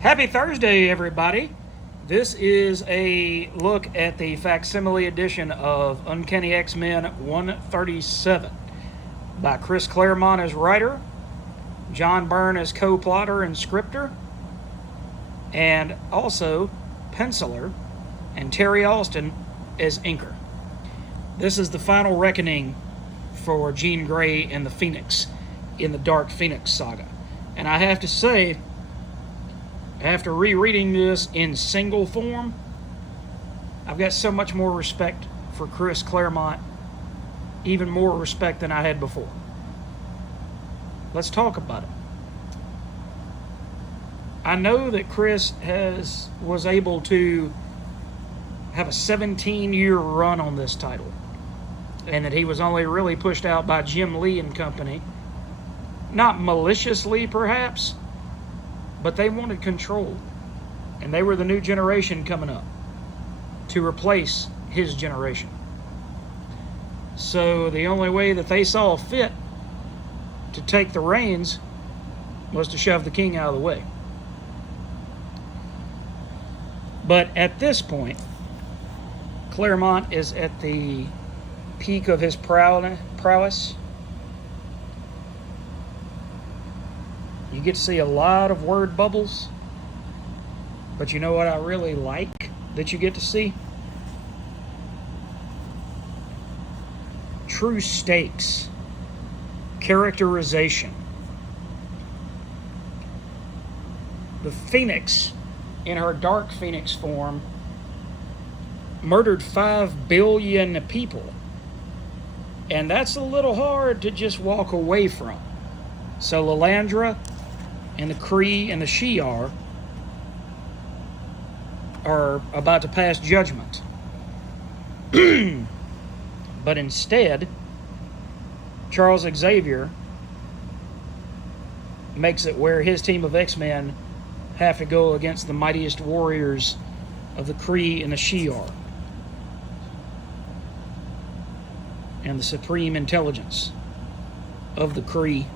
Happy Thursday, everybody. This is a look at the facsimile edition of Uncanny X-Men 137 by Chris Claremont as writer, John Byrne as co-plotter and scripter, and also penciler, and Terry Austin as inker. This is the final reckoning for Jean Grey and the Phoenix in the Dark Phoenix saga. And I have to say, after rereading this in single form, I've got so much more respect for Chris Claremont, even more respect than I had before. Let's talk about it. I know that Chris was able to have a 17-year run on this title, and that he was only really pushed out by Jim Lee and company, not maliciously perhaps, but they wanted control, and they were the new generation coming up to replace his generation. So the only way that they saw fit to take the reins was to shove the king out of the way. But at this point, Claremont is at the peak of his prowess. You get to see a lot of word bubbles, but you know what I really like that you get to see? True stakes, characterization. The Phoenix, in her Dark Phoenix form, murdered 5 billion people, and that's a little hard to just walk away from. So Lilandra and the Kree and the Shi'ar are about to pass judgment. But instead, Charles Xavier makes it where his team of X-Men have to go against the mightiest warriors of the Kree and the Shi'ar, and the supreme intelligence of the Kree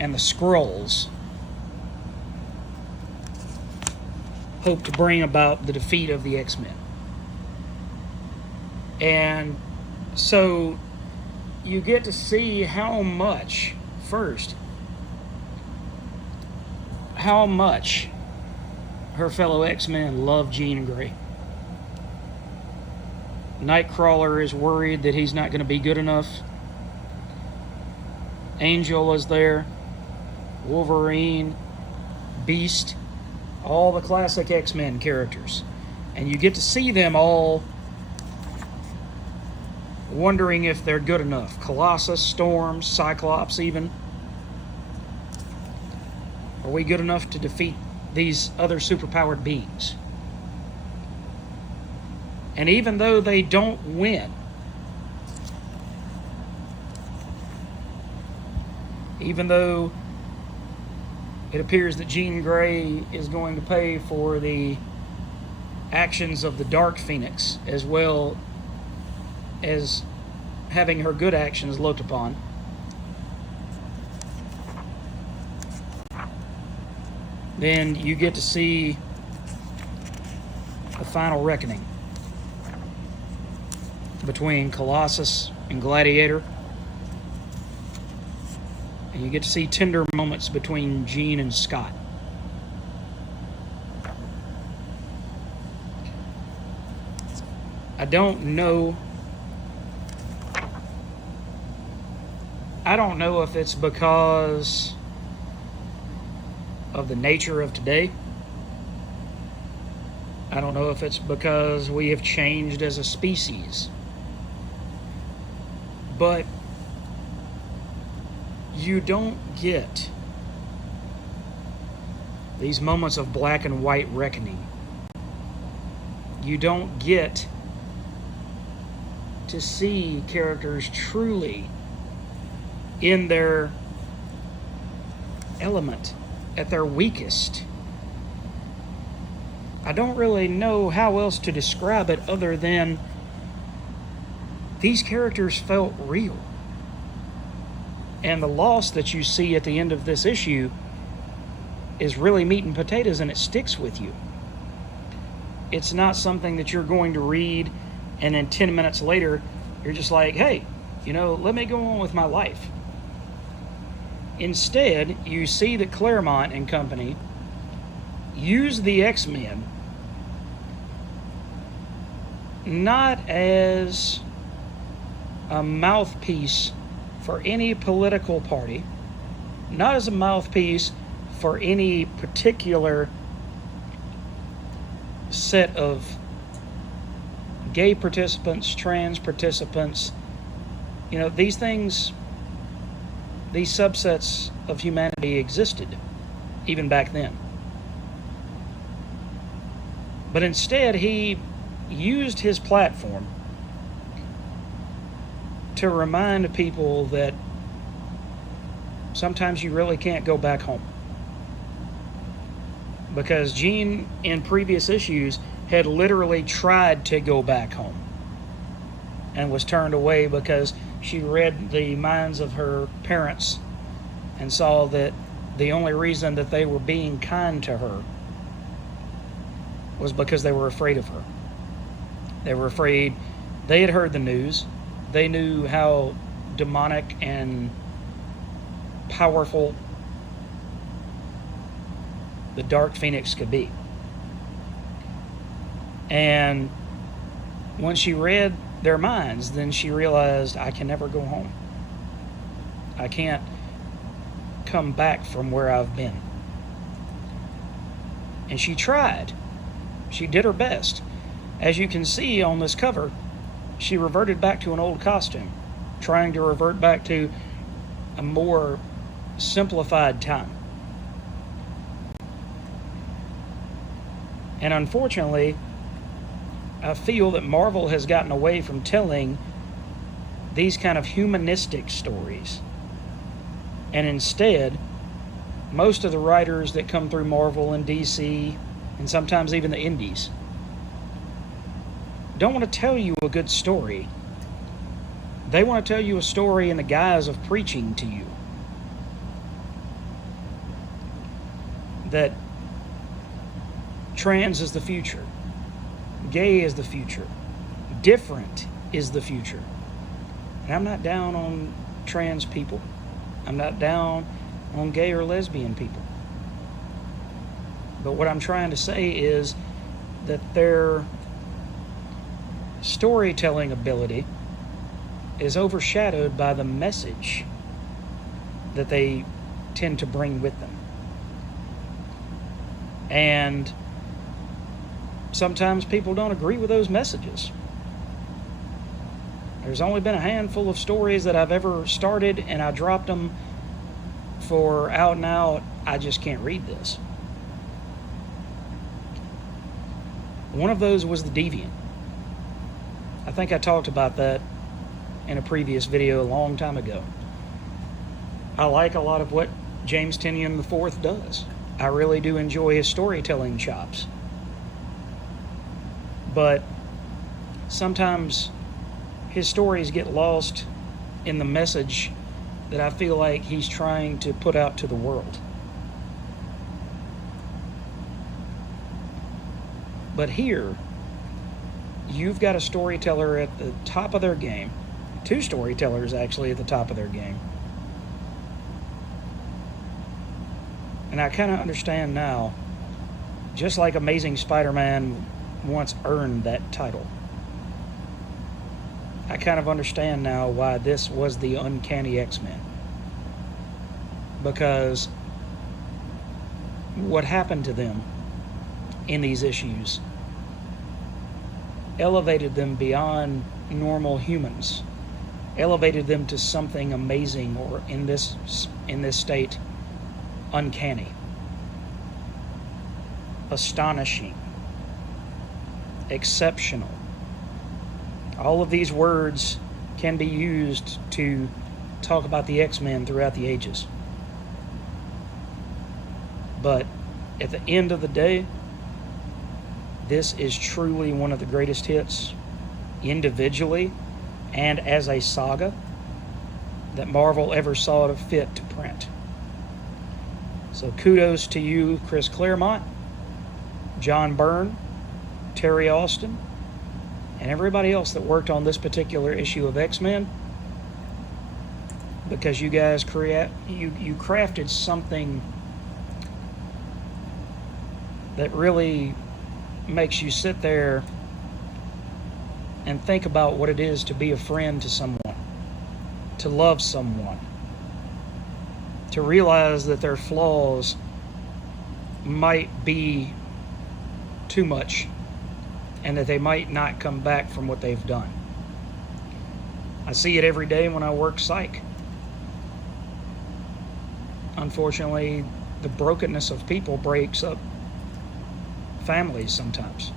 and the Skrulls hope to bring about the defeat of the X-Men. And so you get to see how much her fellow X-Men love Jean Grey. Nightcrawler is worried that he's not going to be good enough. Angel is there. Wolverine, Beast, all the classic X-Men characters. And you get to see them all wondering if they're good enough. Colossus, Storm, Cyclops even. Are we good enough to defeat these other superpowered beings? And even though they don't win, even though it appears that Jean Grey is going to pay for the actions of the Dark Phoenix, as well as having her good actions looked upon, then you get to see the final reckoning between Colossus and Gladiator. And you get to see tender moments between Jean and Scott. I don't know if it's because of the nature of today. I don't know if it's because we have changed as a species. But you don't get these moments of black and white reckoning. You don't get to see characters truly in their element, at their weakest. I don't really know how else to describe it other than these characters felt real. And the loss that you see at the end of this issue is really meat and potatoes, and it sticks with you. It's not something that you're going to read and then 10 minutes later you're just like, hey, let me go on with my life. Instead, you see that Claremont and company use the X-Men not as a mouthpiece for any political party, not as a mouthpiece for any particular set of gay participants, trans participants. These things, these subsets of humanity existed even back then. But instead, he used his platform to remind people that sometimes you really can't go back home. Because Jean, in previous issues, had literally tried to go back home and was turned away because she read the minds of her parents and saw that the only reason that they were being kind to her was because they were afraid of her. They were afraid. They had heard the news. They knew how demonic and powerful the Dark Phoenix could be. And when she read their minds, then she realized, I can never go home. I can't come back from where I've been. And she tried. She did her best. As you can see on this cover, she reverted back to an old costume, trying to revert back to a more simplified time. And unfortunately, I feel that Marvel has gotten away from telling these kind of humanistic stories. And instead, most of the writers that come through Marvel and DC, and sometimes even the indies, don't want to tell you a good story. They want to tell you a story in the guise of preaching to you that trans is the future, gay is the future, different is the future. And I'm not down on trans people. I'm not down on gay or lesbian people. But what I'm trying to say is that their storytelling ability is overshadowed by the message that they tend to bring with them. And sometimes people don't agree with those messages. There's only been a handful of stories that I've ever started and I dropped them for out and out, I just can't read this. One of those was The Deviant. I think I talked about that in a previous video a long time ago. I like a lot of what James Tynion IV does. I really do enjoy his storytelling chops. But sometimes his stories get lost in the message that I feel like he's trying to put out to the world. But here, you've got a storyteller at the top of their game, two storytellers actually at the top of their game. And I kind of understand now, just like Amazing Spider-Man once earned that title, I kind of understand now why this was the Uncanny X-Men. Because what happened to them in these issues elevated them beyond normal humans, elevated them to something amazing, or in this state, uncanny, astonishing, exceptional. All of these words can be used to talk about the X-Men throughout the ages. But at the end of the day, this is truly one of the greatest hits, individually and as a saga, that Marvel ever saw fit to print. So kudos to you, Chris Claremont, John Byrne, Terry Austin, and everybody else that worked on this particular issue of X-Men, because you guys you crafted something that really makes you sit there and think about what it is to be a friend to someone, to love someone, to realize that their flaws might be too much and that they might not come back from what they've done. I see it every day when I work psych. Unfortunately, the brokenness of people breaks up families sometimes.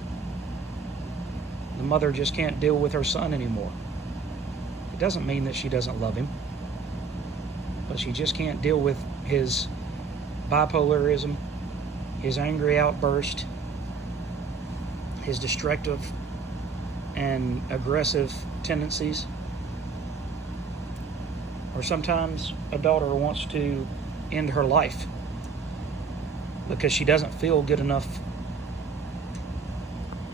The mother just can't deal with her son anymore. It doesn't mean that she doesn't love him, but she just can't deal with his bipolarism, his angry outburst, his destructive and aggressive tendencies. Or sometimes a daughter wants to end her life because she doesn't feel good enough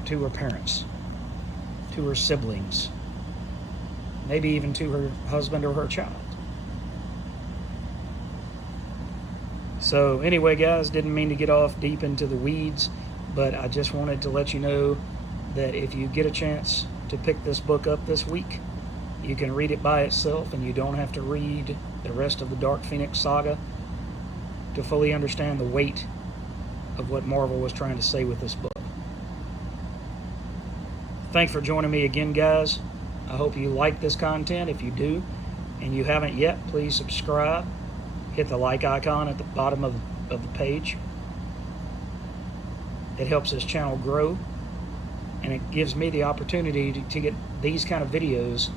to her parents, to her siblings, maybe even to her husband or her child. So anyway, guys, didn't mean to get off deep into the weeds, but I just wanted to let you know that if you get a chance to pick this book up this week, you can read it by itself, and you don't have to read the rest of the Dark Phoenix saga to fully understand the weight of what Marvel was trying to say with this book. Thanks for joining me again, guys. I hope you like this content. If you do, and you haven't yet, please subscribe. Hit the like icon at the bottom of the page. It helps this channel grow, and it gives me the opportunity to get these kind of videos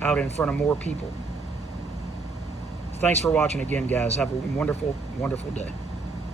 out in front of more people. Thanks for watching again, guys. Have a wonderful, wonderful day.